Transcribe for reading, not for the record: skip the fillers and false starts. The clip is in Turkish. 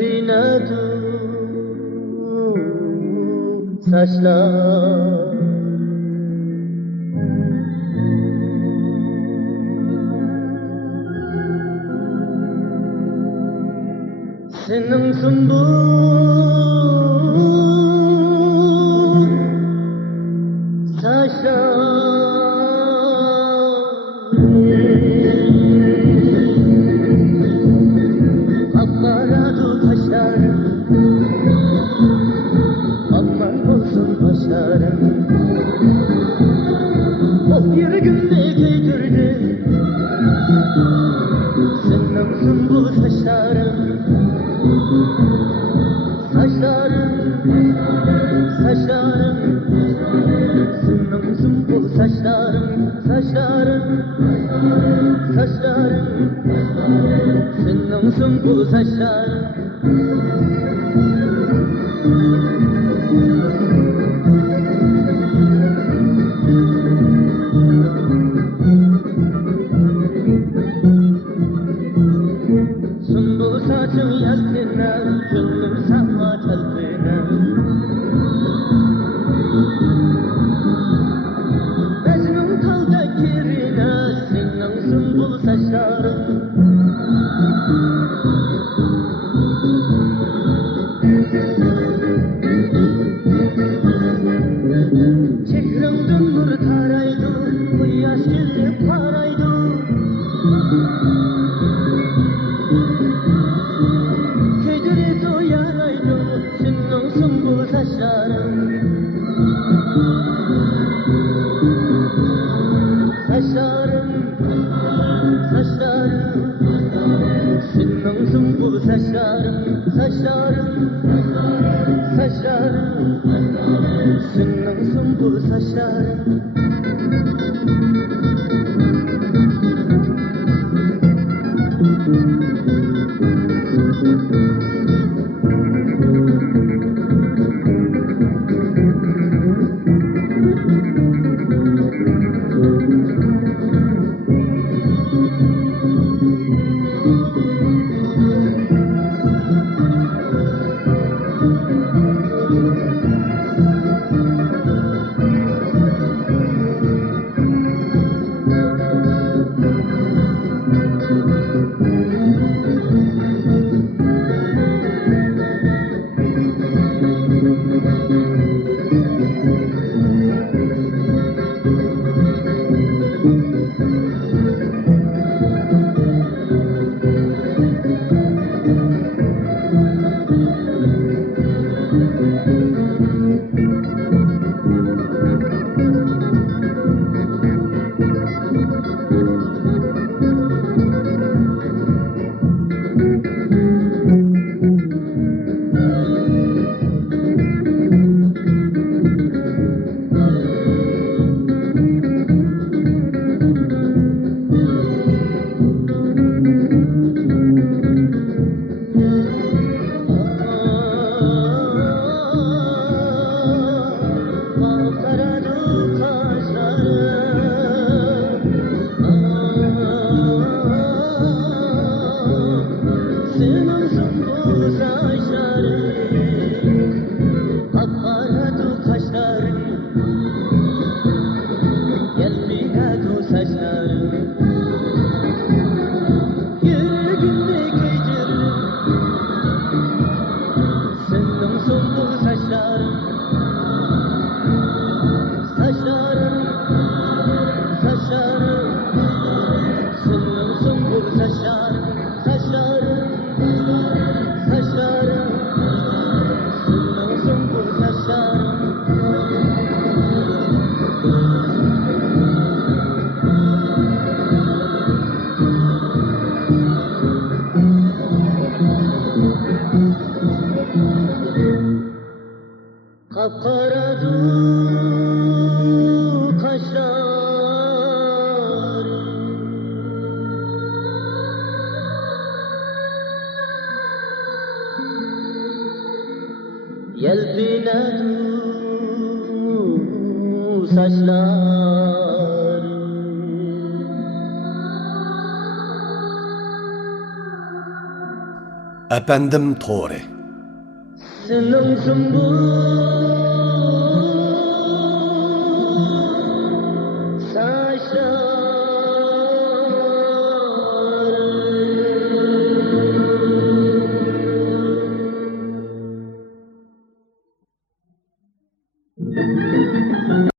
Yelpinadu saçlar senin sümbül saçlar Akbaradu taşlarım aman olsun başlarım o bir günde giydirdi senin sümbül saçlarım saçlarım saçlarım senin sümbül saçlarım saçlarım saçlarım senin sümbül saçlarım sümbül saçım yasline gönlüm sana kalbine Mecnun kaldı kirine senin sümbül saçlarım Çehremden nur taraydı bu yaş gelip paraydı Köydürüdü yaraydı senin sümbül saçlarım Saçlarım saçlarım senin sümbül saçlarım saçlarım saçlarım senin sümbül saçlarım Kapkaradı kaşlar Yelpinadu saçlar Efendim Tore. Senang sembuh